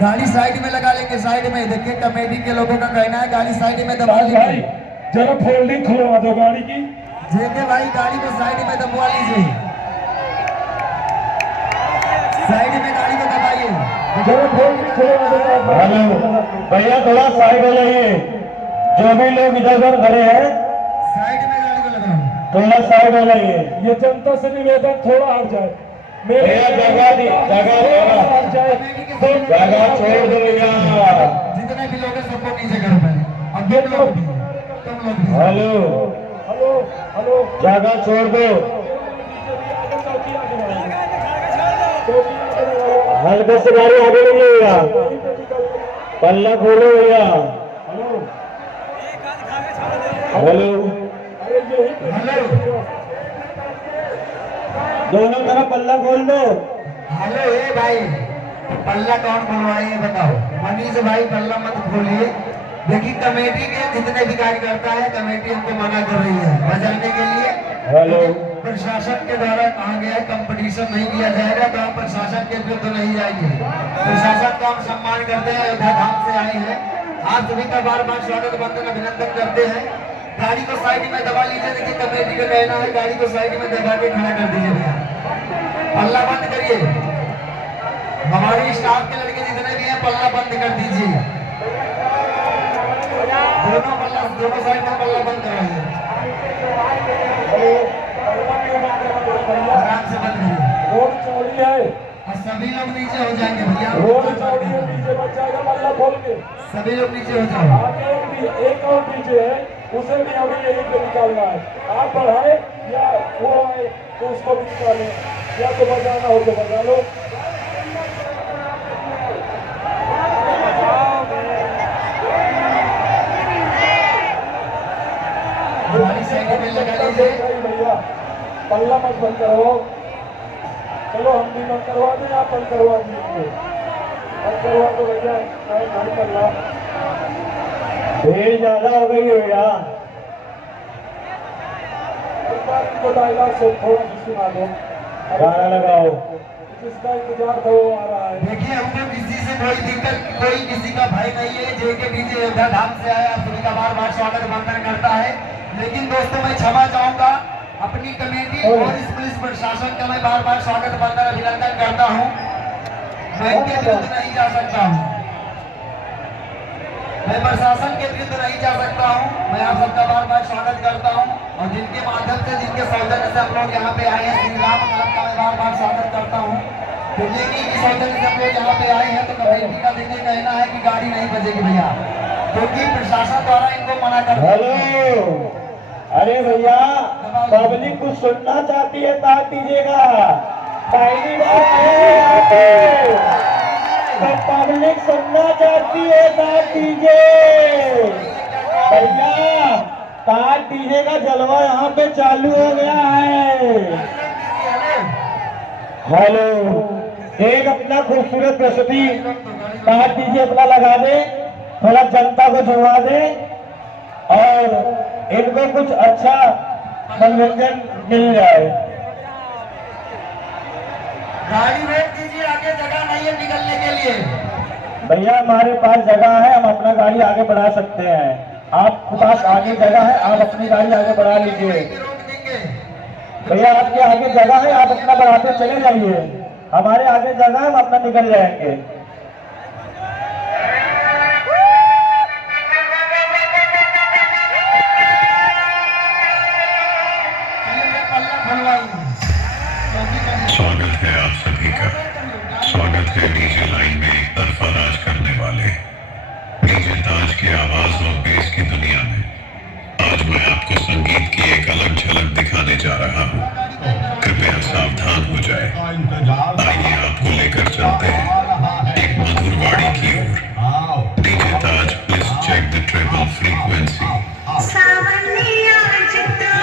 गाड़ी साइड में लगा लेंगे, साइड में। देखिए कमेटी के लोगों का कहना है गाड़ी साइड में दबा लेंगे। जरा फोल्डिंग खुलवा दो गाड़ी की। जेके भाई गाड़ी को साइड में दबवा लीजिए, साइड में गाड़ी को दबाइए। जरा फोल्डिंग खुलवा दो। हेलो भैया थोड़ा साइड हो जाइए, जो भी लोग इधर उधर खड़े हैं साइड में गाड़ी को लगाओ, थोड़ा साइड हो जाइए। ये जनता से निवेदन थोड़ा हट जाए, जगह छोड़ दो यार। जितने भी लोग हैं सबको नीचे करो पहले। अब तुम लोग भी। हेलो हेलो हेलो, जगह छोड़ दो। हल्के से गाड़ी आगे लीजिएगा, पल्ला खोलो भैया। हेलो हेलो, दोनों तरफ पल्ला खोल दो। हेलो ए भाई, पल्ला कौन खोलवाए ये बताओ। मनीष भाई पल्ला मत खोलिए। देखिए कमेटी के जितने भी कार्यकर्ता है, कमेटी हमको मना कर रही है बजाने के लिए। हेलो, प्रशासन के द्वारा कहा गया है कंपटीशन नहीं किया जाएगा, तो हम प्रशासन के विरुद्ध नहीं जाएंगे। प्रशासन का हम सम्मान करते हैं, अयोध्या धाम से आए हैं। आप सभी का बार बार स्वागत वंदन अभिनंदन करते हैं। गाड़ी को साइड में दबा लीजिए। देखिए कमेटी का कहना है गाड़ी को साइड में दबा के खड़ा कर दीजिए भैया, पल्ला बंद करिए। हमारे स्टाफ के लड़के जितने भी हैं पल्ला बंद कर दीजिए। दोनों पल्ला, दोनों साइड में पल्ला बंद कराइए, आराम से बंद करिए। रोड चौड़ी है और सभी लोग नीचे हो जाएंगे भैया, रोड चौड़ी है, नीचे बच जाएगा पल्ला खोल के। सभी लोग नीचे हो जाओ। आगे एक और पीछे है, उसे भी हमें यही पे निकालना है। आप बढ़ाए या वो आए तो उसको भी निकालें, या तो बजाना हो तो बजा लो। भैया पल्ला मत बंद करो, चलो हम भी बंद करवा दें, आप बंद करवा दीजिए। बंद करवा दो भैया, नहीं पल्ला भीड़ ज्यादा हो गई है भैया। एक बार इनको डायलॉग से थोड़ा सा सुना दो, गाना लगाओ। जिसका इंतजार था वो आ रहा है। देखिए हमको किसी से कोई दिक्कत, कोई किसी का भय नहीं है। जेके डीजे अयोध्या धाम से आया, आप सभी का बार बार स्वागत वंदन करता है। लेकिन दोस्तों मैं क्षमा चाहूंगा, अपनी कमेटी और इस पुलिस प्रशासन का मैं बार बार स्वागत वंदन अभिनंदन करता हूं। मैं इनके विरुद्ध नहीं जा सकता हूं, मैं प्रशासन के विरुद्ध नहीं जा सकता हूं। मैं आप सबका बार बार स्वागत करता हूं, और जिनके माध्यम से, जिनके सौजन्य से हम लोग यहाँ पे आए हैं, श्री राम कलम का मैं बार बार स्वागत करता हूँ। क्योंकि इनकी सौजन्य से हम लोग यहाँ पे आए हैं, तो कमेटी का देखिए कहना है कि गाड़ी नहीं बजेगी भैया, क्योंकि प्रशासन द्वारा इनको मना कर। हेलो, अरे भैया पब्लिक कुछ सुनना चाहती है, ताक दीजिएगा। पहली बार तो पब्लिक सुनना चाहती है, ताक दीजिए भैया, ताक दीजिएगा। जलवा यहाँ पे चालू हो गया है। हेलो, एक अपना खूबसूरत प्रस्तुति ताक दीजिए, अपना लगा दे, थोड़ा जनता को जुड़वा दे और इनको कुछ अच्छा मनोरंजन मिल जाए। गाड़ी रोक दीजिए, आगे जगह नहीं है निकलने के लिए। भैया हमारे पास जगह है, हम अपना गाड़ी आगे बढ़ा सकते हैं। आपके पास आगे जगह है, आप अपनी गाड़ी आगे बढ़ा लीजिए। भैया आपके आगे जगह है, आप अपना बढ़ाते चले जाइए। हमारे आगे जगह है, हम अपना निकल जाएंगे। स्वागत है आप सभी का, स्वागत है डीजे लाइन में एक तरफा राज करने वाले डीजे ताज की आवाज और बेस की दुनिया में। आज मैं आपको संगीत की एक अलग झलक दिखाने जा रहा हूँ। कृपया सावधान हो जाए। आइए आपको लेकर चलते हैं एक मधुर वाणी की ओर। DJ Taj please check the triple frequency. सावन ने आज तो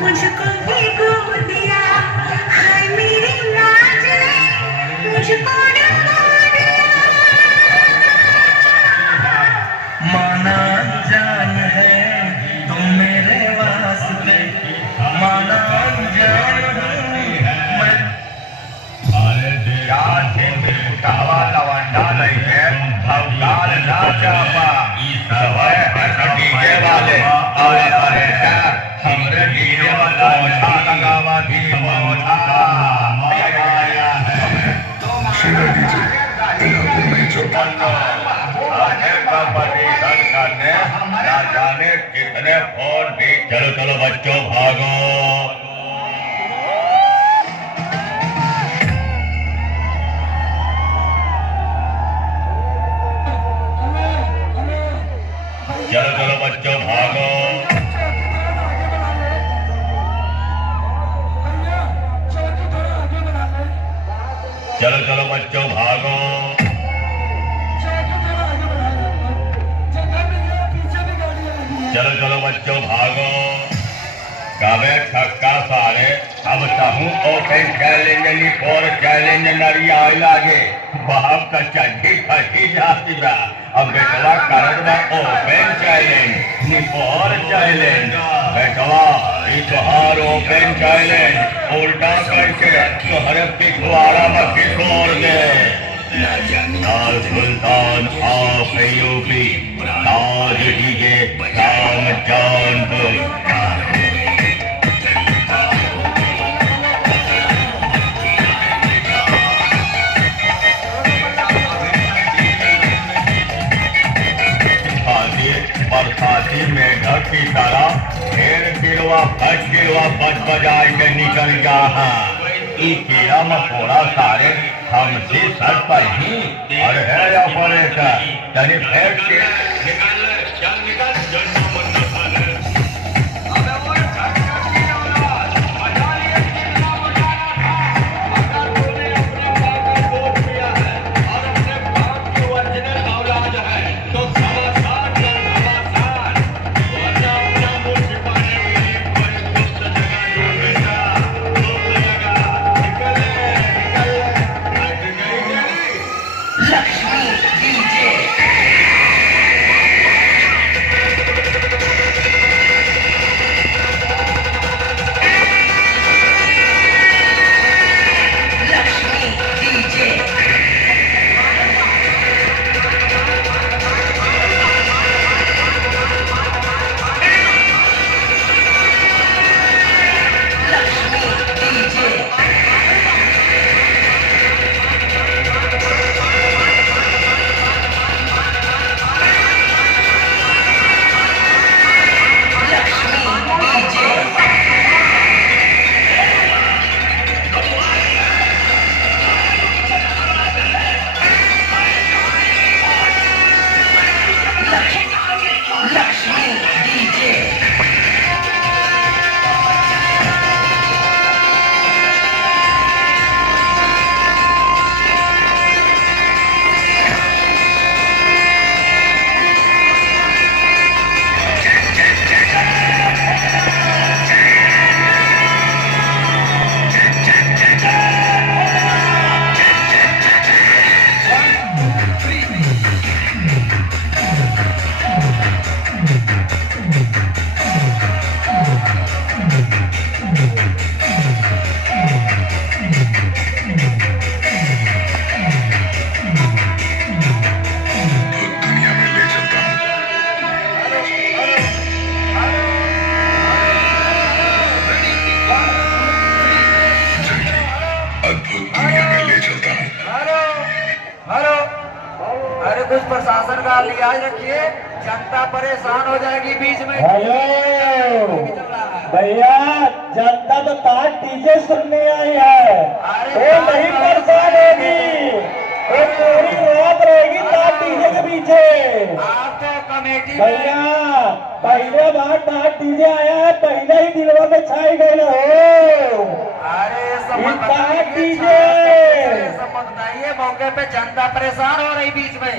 मुझको भिगो दिया, हाय मेरी लाज ने मुझको डुबो दिया। माना जान है तुम मेरे वास्ते, माना जान हूं मैं। भी पहुंचा आया है। शेरा डीजे इलाकों में चौथा कंपटीशन करने ना जाने कितने फोन भी। चलो चलो बच्चों भागो। चलो चलो बच्चों भागो। चलो चलो बच्चों भागो। चलो चलो बच्चों भागो। गावे छक्का सारे अब चाहूं ओपन चैलेंज नहीं फोर चैलेंज नरी आए लागे बाप का चड्डी फटी जाती बा। अब बेटवा करत बा ओपन चैलेंज नहीं फोर चैलेंज। बेटवा तोहार ओपन चैलेंज उल्टा करके तोहरे पिछवाड़ा में खिसोड़ दे। Lal Sultan of UP Taj DJ Ram Janpur. बरसाती में घर की तरह ढेर गिरवा बज बजाए के निकल जा। ई कीड़ा मकोड़ा सारे हमसे सर पर ही और है या पड़ेगा तनी फेंक के कुछ प्रशासन का लिहाज रखिए, जनता परेशान हो जाएगी बीच में। हेलो भैया, जनता तो ताज डीजे सुनने आई है, वो नहीं परेशान होगी, वो पूरी रात रहेगी ताज डीजे के पीछे। आप तो कमेटी भैया पहले बार ताज डीजे आया है, पहले ही दिलवा में छाई गए हो। अरे ताज डीजे बताइए, मौके पे जनता परेशान हो रही बीच में।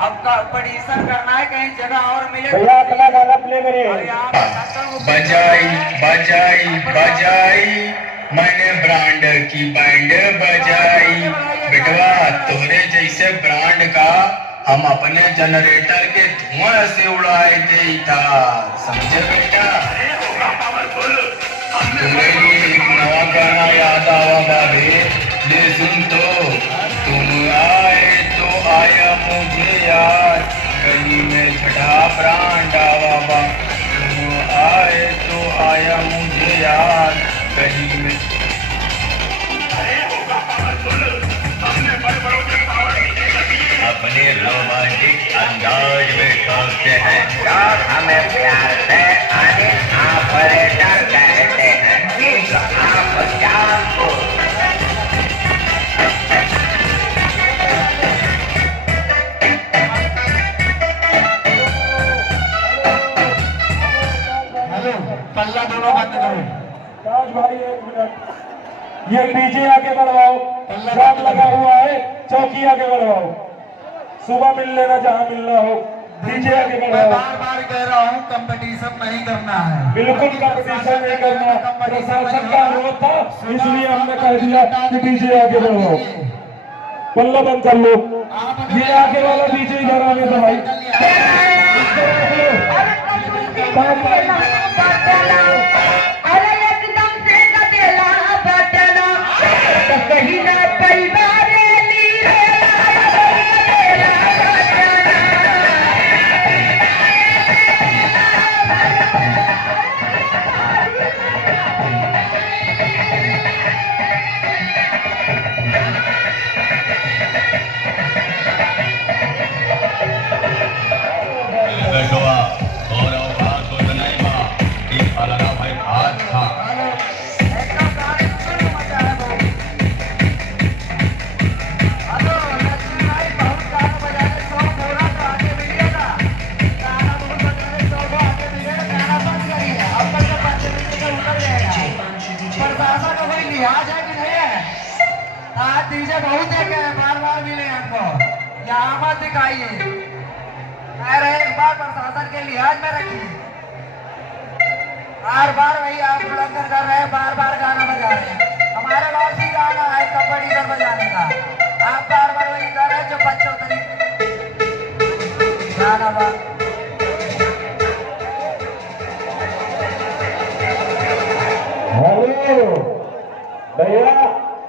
अब कंपटीशन करना है, कहीं जगह और मिले। भैया अपना गाना प्ले करिए। बजाई बजाई बजाई मैंने ब्रांड की बैंड बजाई। बेटवा तोरे जैसे ब्रांड का हम अपने जनरेटर के धुआं से उड़ाए देता, समझे बेटा। तुम्हें एक नया गाना याद आवा बाबे, ले सुन तो। तुम आए तो आया मुझे यार, गली में छठा ब्रांड आवा बा। तुम आए तो आया मुझे यार, कहीं में अपने रोमांटिक अंदाज में कहते हैं और हमें प्यार से आगे ऑपरेटर कहते हैं। इस आप को हेलो, पल्ला दोनों बंद करो। ताज भाई एक मिनट, ये डीजे आगे बढ़वाओ, शॉट लगा हुआ है, चौकी आगे बढ़वाओ, सुबह मिल लेना जहाँ मिलना हो, डीजे आगे मैं बढ़वाओ। बार बार कह रहा हूँ कंपटीशन नहीं करना है। बिल्कुल कंपटीशन नहीं करना, प्रशासन का अनुरोध था इसलिए हमने कह दिया कि डीजे आगे बढ़वाओ। पल्ला बंद कर लो, ये आगे वाला डीजे इधर आने दो भाई। अरे एकदम से कटेला बटना कहीं ना परिवार डीजे बहुत देखे हैं, बार बार मिले हमको, यहाँ मत दिखाइए। अरे एक बार प्रशासन के लिहाज में रखिए। बार बार वही आप उल्लंघन कर रहे हैं, बार बार गाना बजा रहे हैं। हमारे पास भी गाना है कंपटीशन बजाने का, आप बार बार वही कर रहे हैं जो बच्चों तरीके गाना बा। हेलो भैया,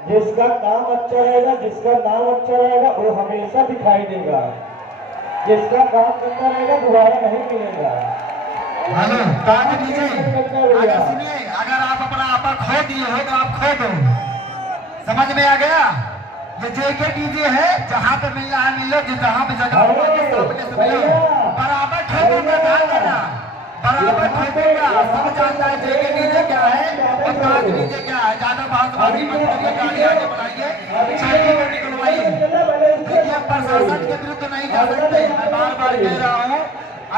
जिसका काम अच्छा रहेगा, जिसका नाम अच्छा रहेगा वो हमेशा दिखाई देगा, जिसका काम गंदा रहेगा दोबारा नहीं मिलेगा। हेलो, ताज डीजे अगर सुनिए, अगर आप अपना आपा खो दिए हो तो आप खो दो, समझ में आ गया। ये जेके डीजे है, जहाँ पे मिलना है मिलो, जहाँ पे जगह हो सामने से मिलो, बराबर ठोकेगा, ध्यान देना, बराबर ठोकेगा। सब जानता है जेके डीजे क्या है और ताज डीजे क्या है। ज्यादा बातबाजी मत करिए, गाड़ी आगे बढ़ाइए, छाती को निकलवाइए। देखिए, प्रशासन के विरुद्ध नहीं जा सकते। मैं बार बार कह रहा हूँ,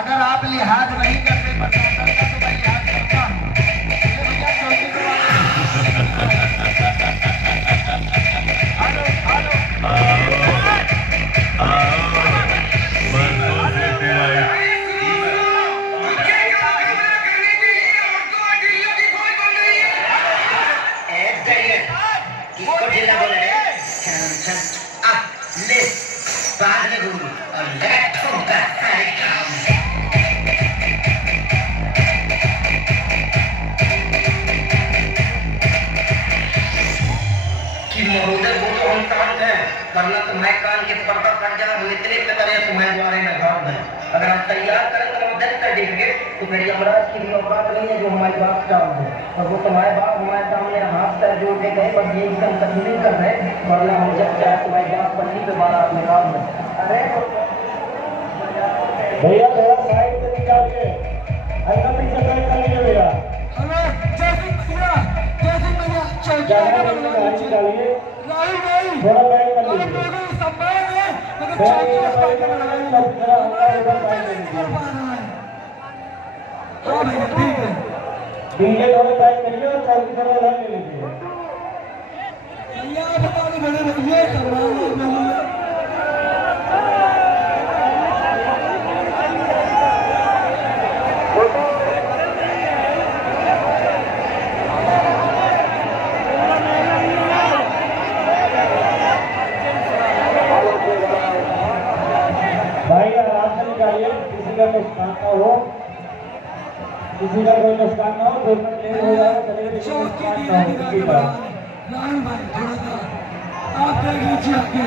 अगर आप लिहाज नहीं करते प्रशासन का तो मैं लिहाज करता हूँ। करना तुम्हारे कान के पर्दा कट जाना, इतने कतरे तुम्हारे द्वारे में घाट है। अगर हम तैयार करें तो हम 10 कर देंगे, तो फिर यमराज की भी औकात नहीं है जो हमारी बात काम है। और वो तुम्हारे बाप हमारे सामने हाथ पैर जोड़ के गए, बस ये एकदम तस्लीम कर रहे, वरना हम जब चाहे तुम्हारी बात पन्नी पे बारात में काम है। अरे भैया थोड़ा साइड से निकालिए, अंदर पीछे साइड कर लीजिए भैया। हेलो, जय सिंह भैया, जय सिंह भैया, चौकी आगे बढ़ाइए। नहीं नहीं, थोड़ा बैठ कर आप लीजिए। लोगों को सम्मान है, मगर चौकी आगे बढ़ाइए। हाँ भैया, ठीक है। डीजे थोड़ा साइड करिए और चौकी थोड़ा उधर ले लीजिए। भैया बता दो, बड़े भैया सम्मान है। भाई आराम से निकालिए, किसी का नुकसान ना हो, किसी का कोई नुकसान ना हो। 2 मिनट लेट हो जाए चलिए, किसी का नुकसान ना हो। राहुल भाई, थोड़ा सा आप देख लीजिए आगे।